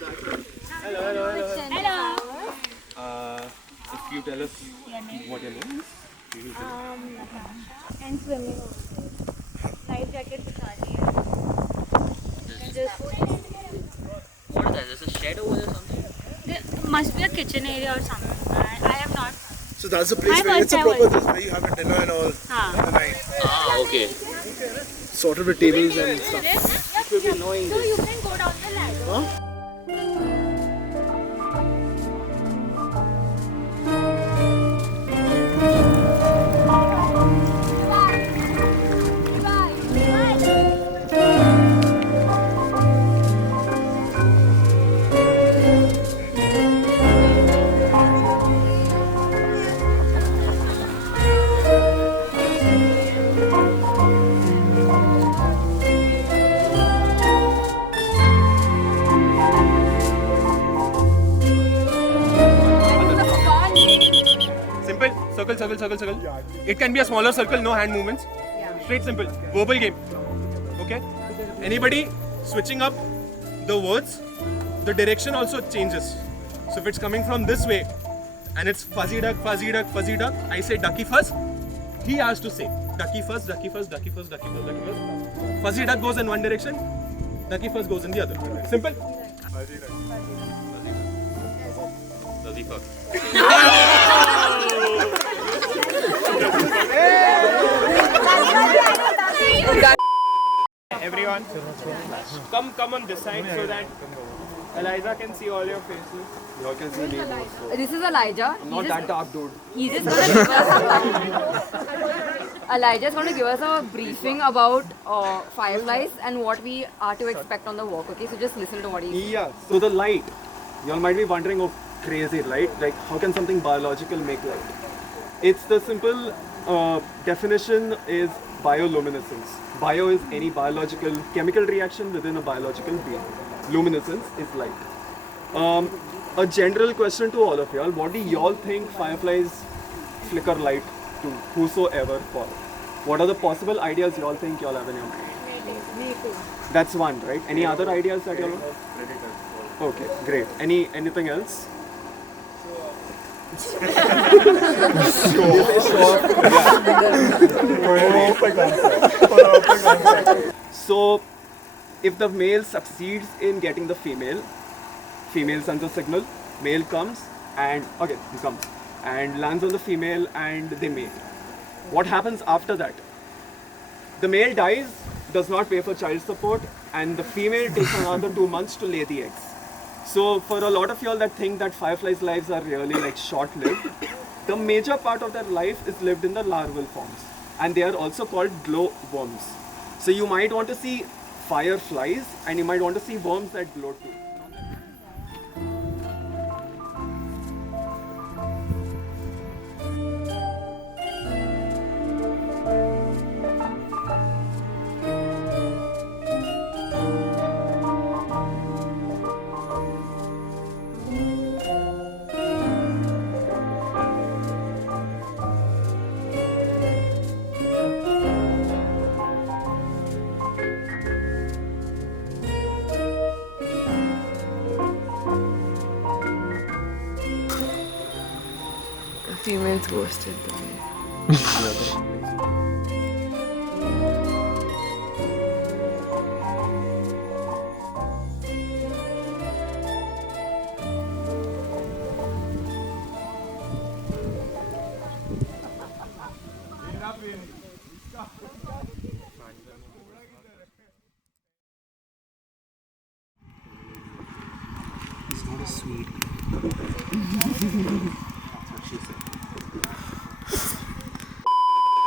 Hello, hello, hello. Hello. If you tell us what your name is, we will tell you. And swimming. Life jacket दिखानी है. Just What is that? There's a shed over there or something? there must be a kitchen area or something. I am not. So that's the place My where it's a first proper time place where you have a dinner and all हाँ. at the night. Ah, okay. Sorted with tables and stuff. So you can go down the ladder. Huh? Simple. Circle, circle, circle, circle. It can be a smaller circle, no hand movements. Straight, simple. Verbal game. Okay? Anybody switching up the words, the direction also changes. So if it's coming from this way and it's fuzzy duck, fuzzy duck, fuzzy duck, I say ducky first. He has to say ducky first, ducky first, ducky first, ducky first, ducky first. Fuzzy duck goes in one direction, ducky first goes in the other. Simple. Fuzzy first. Everyone, come on this side so that Eliza can see all your faces. You can see me also. This is Elijah. Not that dark, dude. He's just gonna give us Elijah's going to give us a briefing about fireflies and what we are to expect on the walk. Okay, so just listen to what he. Yeah, so the light, y'all might be wondering, oh, crazy, right? Like, how can something biological make light? It's the simple definition is bioluminescence. Bio is any biological, chemical reaction within a biological being. Luminescence is light. A general question to all of y'all, what do y'all think fireflies flicker light to whosoever for? What are the possible ideas y'all think y'all have in your mind? That's one, right? Any other ideas that y'all have? Okay, great. Anything else? So, if the male succeeds in getting the female sends a signal, male comes and he comes and lands on the female and they mate. What happens after that? The male dies, does not pay for child support, and the female takes another 2 months to lay the eggs. So for a lot of y'all that think that fireflies' lives are really like short-lived, the major part of their life is lived in the larval forms, and they are also called glowworms. So you might want to see fireflies, and you might want to see worms that glow too. Females ghosted the male. He's not as sweet. That's what she said.